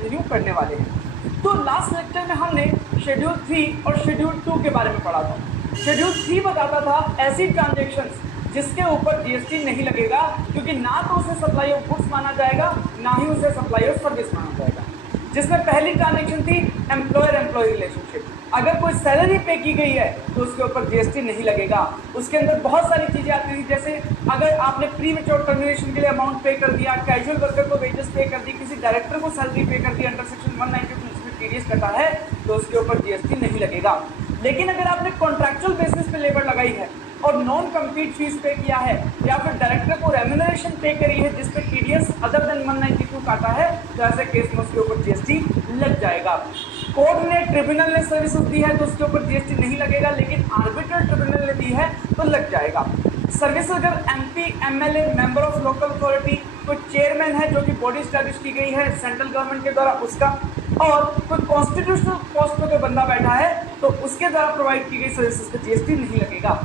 Continue करने वाले हैं। तो लास्ट लेक्चर में हमने शेड्यूल 3 और शेड्यूल 2 के बारे में पढ़ा था। शेड्यूल 3 बताता था ऐसी ट्रांजेक्शन्स जिसके ऊपर जीएसटी नहीं लगेगा, क्योंकि ना तो उसे सप्लाई ऑफ गुड्स माना जाएगा, ना ही उसे सप्लाई ऑफ सर्विस माना जाएगा। जिसमें पहली ट्रांजेक्शन थी एम्प्लॉयर एम्प्लॉय रिलेशनशिप। अगर कोई सैलरी पे की गई है तो उसके ऊपर जीएसटी नहीं लगेगा। उसके अंदर बहुत सारी चीजें आती थी, जैसे अगर आपने प्री मेच्योर टर्मिनेशन के लिए अमाउंट पे कर दिया, कैजुअल वर्कर को वेजेस पे कर दी, किसी डायरेक्टर को सैलरी पे कर दी अंडर सेक्शन 192 जिसमें टीडीएस कटा है, तो उसके ऊपर जीएसटी नहीं लगेगा। लेकिन अगर आपने कॉन्ट्रैक्चुअल बेसिस पे लेबर लगाई है और नॉन कम्पीट फीस पे किया है, या फिर डायरेक्टर को रेम्यूनरेशन पे करी है जिसपे टीडीएस अदर देन 192 काटा है, तो ऐसे केस में उसके ऊपर जीएसटी लग जाएगा। कोर्ट ने ट्रिब्यूनल ने सर्विसेज दी है तो उसके ऊपर जीएसटी नहीं लगेगा, लेकिन आर्बिट्रल ट्रिब्यूनल ने दी है तो लग जाएगा। सर्विस अगर MP MLA member of local authority, कोई चेयरमैन है जो कि बॉडी स्टैब्लिश की गई है सेंट्रल गवर्नमेंट के द्वारा उसका, और कोई कॉन्स्टिट्यूशनल पोस्ट पे बंदा बैठा है तो उसके द्वारा प्रोवाइड की गई सर्विसेज पे जीएसटी नहीं लगेगा।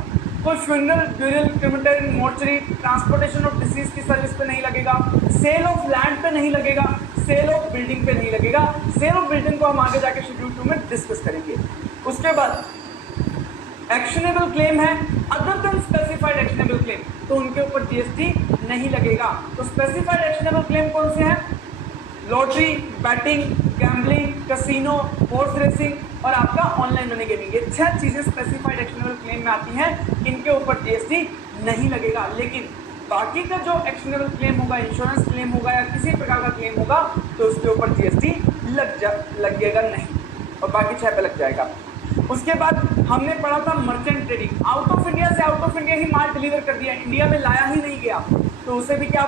कोई funeral, burial, crematory, mortuary, transportation of deceased की सर्विस पे नहीं लगेगा, सेल ऑफ लैंड पे नहीं लगेगा, सेल ऑफ बिल्डिंग पे नहीं लगेगा। सेल ऑफ बिल्डिंग को हम आगे जाके शेड्यूल 2 में डिस्कस करेंगे। उसके बाद एक्शनेबल क्लेम है other than specified actionable claim, तो उनके ऊपर जीएसटी नहीं लगेगा। तो स्पेसिफाइड एक्शनेबल क्लेम कौन से हैं? Lottery, batting, gambling, casino, horse racing और आपका ऑनलाइन मनी गेमिंग, ये 6 चीजें स्पेसिफाइड एक्शनेबल क्लेम में आती हैं। इनके ऊपर जीएसटी नहीं लगेगा। लेकिन बाकी का जो एक्शनेबल क्लेम होगा, इंश्योरेंस क्लेम होगा या किसी प्रकार का क्लेम होगा, तो उसके ऊपर जीएसटी लगेगा नहीं, और बाकी 6 पे लग जाएगा। उसके बाद हमने पढ़ा था merchant trading. Out of India से आउट ऑफ इंडिया ही माल डिलीवर कर दिया, इंडिया में लाया ही नहीं गया, तो उसे भी क्या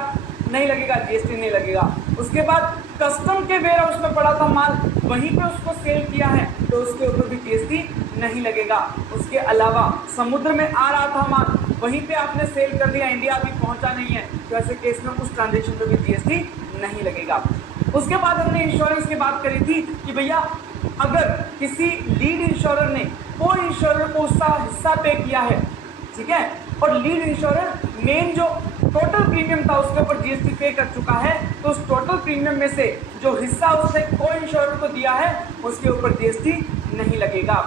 नहीं लगेगा, जीएसटी नहीं लगेगा। उसके बाद कस्टम के वेयर हाउस में पड़ा था माल, वहीं पे उसको सेल किया है, तो उसके ऊपर भी जीएसटी नहीं लगेगा। उसके अलावा समुद्र में आ रहा था माल, वहीं पे आपने सेल कर दिया, इंडिया अभी पहुंचा नहीं है, तो ऐसे केस में उस ट्रांजेक्शन पे भी जीएसटी नहीं लगेगा। उसके बाद हमने इंश्योरेंस की बात करी थी कि भैया अगर किसी लीड इंश्योरर ने कोई इंश्योरर को उसका हिस्सा पे किया है, ठीक है, और लीड इंश्योरर मेन जो टोटल प्रीमियम था उसके ऊपर जीएसटी पे कर चुका है, तो उस टोटल प्रीमियम में से जो हिस्सा उसने कोई इंश्योरर को दिया है उसके ऊपर जीएसटी नहीं लगेगा।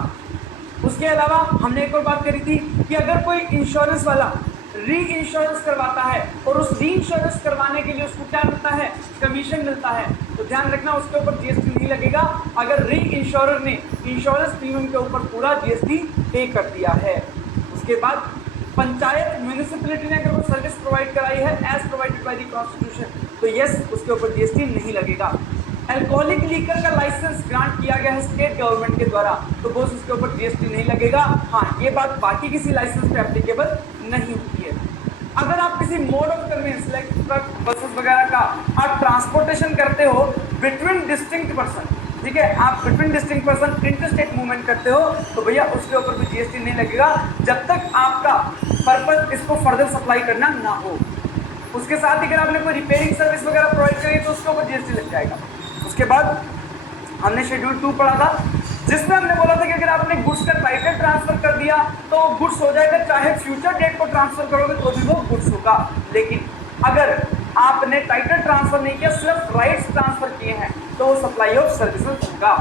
उसके अलावा हमने एक और बात करी थी कि अगर कोई इंश्योरेंस वाला री इंश्योरेंस करवाता है और उस री इंश्योरेंस करवाने के लिए उसको क्या मिलता है, कमीशन मिलता है, तो ध्यान रखना उसके ऊपर जीएसटी नहीं लगेगा अगर री इंश्योरर ने इंश्योरेंस प्रीमियम के ऊपर पूरा जीएसटी पे कर दिया है। उसके बाद पंचायत, म्यूनिसिपैलिटी ने अगर वो सर्विस प्रोवाइड कराई है as provided by the constitution, तो यस उसके ऊपर जीएसटी नहीं लगेगा। अल्कोहलिक लीकर का लाइसेंस ग्रांट किया गया है स्टेट गवर्नमेंट के द्वारा, तो बस उसके ऊपर जीएसटी नहीं लगेगा। हाँ, ये बात बाकी किसी लाइसेंस पे एप्लीकेबल नहीं होती है। अगर आप किसी mode of conveyance like truck, buses वगैरह का आप ट्रांसपोर्टेशन करते हो बिटवीन डिस्टिंक्ट पर्सन, ठीक है, आप between distinct person interstate movement करते हो, तो भैया उसके ऊपर भी जीएसटी नहीं लगेगा जब तक आपका पर्पस इसको फर्दर सप्लाई करना ना हो। उसके साथ ही अगर आपने कोई रिपेयरिंग सर्विस वगैरह प्रोवाइड करी तो उसके ऊपर जीएसटी लग जाएगा। उसके बाद हमने शेड्यूल 2 पढ़ा था, जिसमें हमने बोला था कि अगर आपने गुड्स का टाइटल ट्रांसफर कर दिया तो गुड्स हो जाएगा, चाहे फ्यूचर डेट को ट्रांसफर करोगे तो भी वो गुड्स होगा। लेकिन अगर आपने टाइटल ट्रांसफर नहीं किया, सिर्फ राइट्स ट्रांसफर किए हैं, तो वो सप्लाई ऑफ सर्विसेज होगा।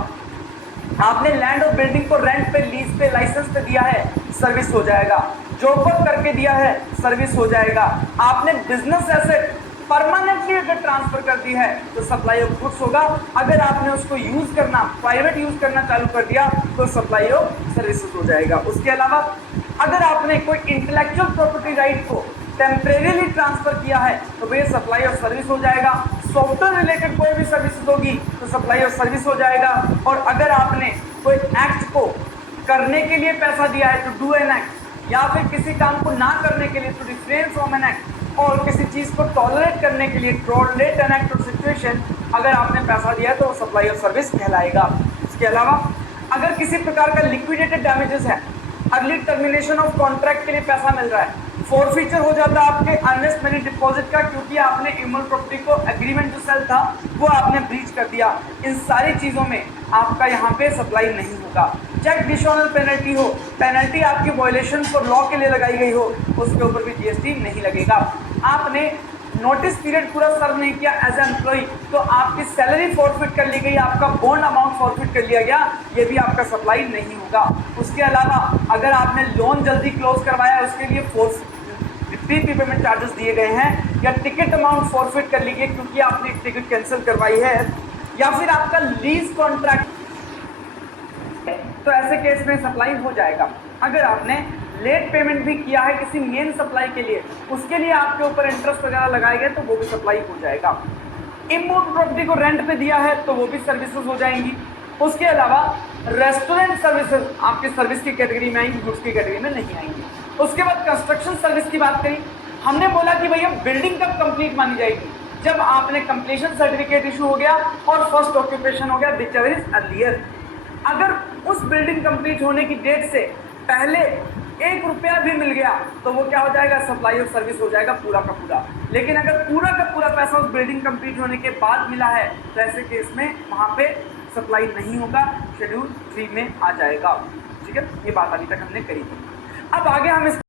आपने लैंड और बिल्डिंग को रेंट पे, लीज पे, लाइसेंस पे दिया है, सर्विस हो जाएगा। जॉब वर्क करके दिया है, सर्विस हो जाएगा। आपने बिजनेस एसेट परमानेंटली अगर ट्रांसफर कर दी है तो सप्लाई ऑफ गुड्स होगा। अगर आपने उसको यूज करना, प्राइवेट यूज करना चालू कर दिया तो सप्लाई ऑफ सर्विसेज हो जाएगा। उसके अलावा अगर आपने कोई इंटेलेक्चुअल प्रॉपर्टी राइट को टेम्परेरीली ट्रांसफर किया है तो भैया सप्लाई ऑफ सर्विस हो जाएगा। सॉफ्टवेयर रिलेटेड कोई भी सर्विसेज होगी तो सप्लाई ऑफ सर्विस हो जाएगा। और अगर आपने कोई एक्ट को करने के लिए पैसा दिया है टू डू एन एक्ट, या फिर किसी काम को ना करने के लिए to refrain from an act, और किसी चीज को टॉलरेट करने के लिए टॉलरेट एन एक्ट और सिचुएशन, अगर आपने पैसा दिया तो सप्लाई ऑफ सर्विस कहलाएगा। इसके अलावा अगर किसी प्रकार का लिक्विडेटेड डैमेजेस है, अर्ली टर्मिनेशन ऑफ कॉन्ट्रैक्ट के लिए पैसा मिल रहा है, फोरफीचर हो जाता है आपके अर्नेस्ट मनी डिपॉजिट का, क्योंकि आपने इमोल प्रॉपर्टी को एग्रीमेंट जो सेल था वो आपने ब्रीच कर दिया, इन सारी चीजों में आपका यहाँ पे सप्लाई नहीं होगा। चेक डिशोनल पेनल्टी हो, पेनल्टी आपकी वायलेशन को लॉ के लिए लगाई गई हो, उसके ऊपर भी जीएसटी नहीं लगेगा। आपने नोटिस पीरियड पूरा सर्व नहीं किया एज ए एम्प्लॉय तो आपकी सैलरी फॉरफिट कर ली गई, आपका बॉन्ड अमाउंट फॉरफिट कर लिया गया, ये भी आपका सप्लाई नहीं होगा। उसके अलावा अगर आपने लोन जल्दी क्लोज करवाया उसके लिए प्रीपेमेंट चार्जेस दिए गए हैं, या टिकट अमाउंट फॉरफिट कर ली गई क्योंकि आपने टिकट कैंसिल करवाई है, या फिर आपका लीज कॉन्ट्रैक्ट, तो ऐसे केस में सप्लाई हो जाएगा। अगर आपने लेट पेमेंट भी किया है किसी मेन सप्लाई के लिए, उसके लिए आपके ऊपर इंटरेस्ट वगैरह लगाए गए तो वो भी सप्लाई हो जाएगा। इम्पोर्ट प्रॉपर्टी को रेंट पे दिया है तो वो भी सर्विसेज हो जाएंगी। उसके अलावा रेस्टोरेंट सर्विसेज आपकी सर्विस की कैटेगरी में आएंगी, गुड्स की कैटेगरी में नहीं आएंगी। उसके बाद कंस्ट्रक्शन सर्विस की बात करी, हमने बोला कि भैया बिल्डिंग कब कंप्लीट मानी जाएगी, जब आपने कंप्लीशन सर्टिफिकेट इशू हो गया और फर्स्ट ऑक्यूपेशन हो गया व्हिचएवर इज अर्लियर। अगर उस बिल्डिंग कंप्लीट होने की डेट से पहले 1 रुपया भी मिल गया तो वो क्या हो जाएगा, सप्लाई और सर्विस हो जाएगा पूरा का पूरा। लेकिन अगर पूरा का पूरा पैसा उस बिल्डिंग कंप्लीट होने के बाद मिला है तो ऐसे केस में वहाँ पे सप्लाई नहीं होगा, शेड्यूल 3 में आ जाएगा। ठीक है, ये बात अभी तक हमने करी थी। अब आगे हम इस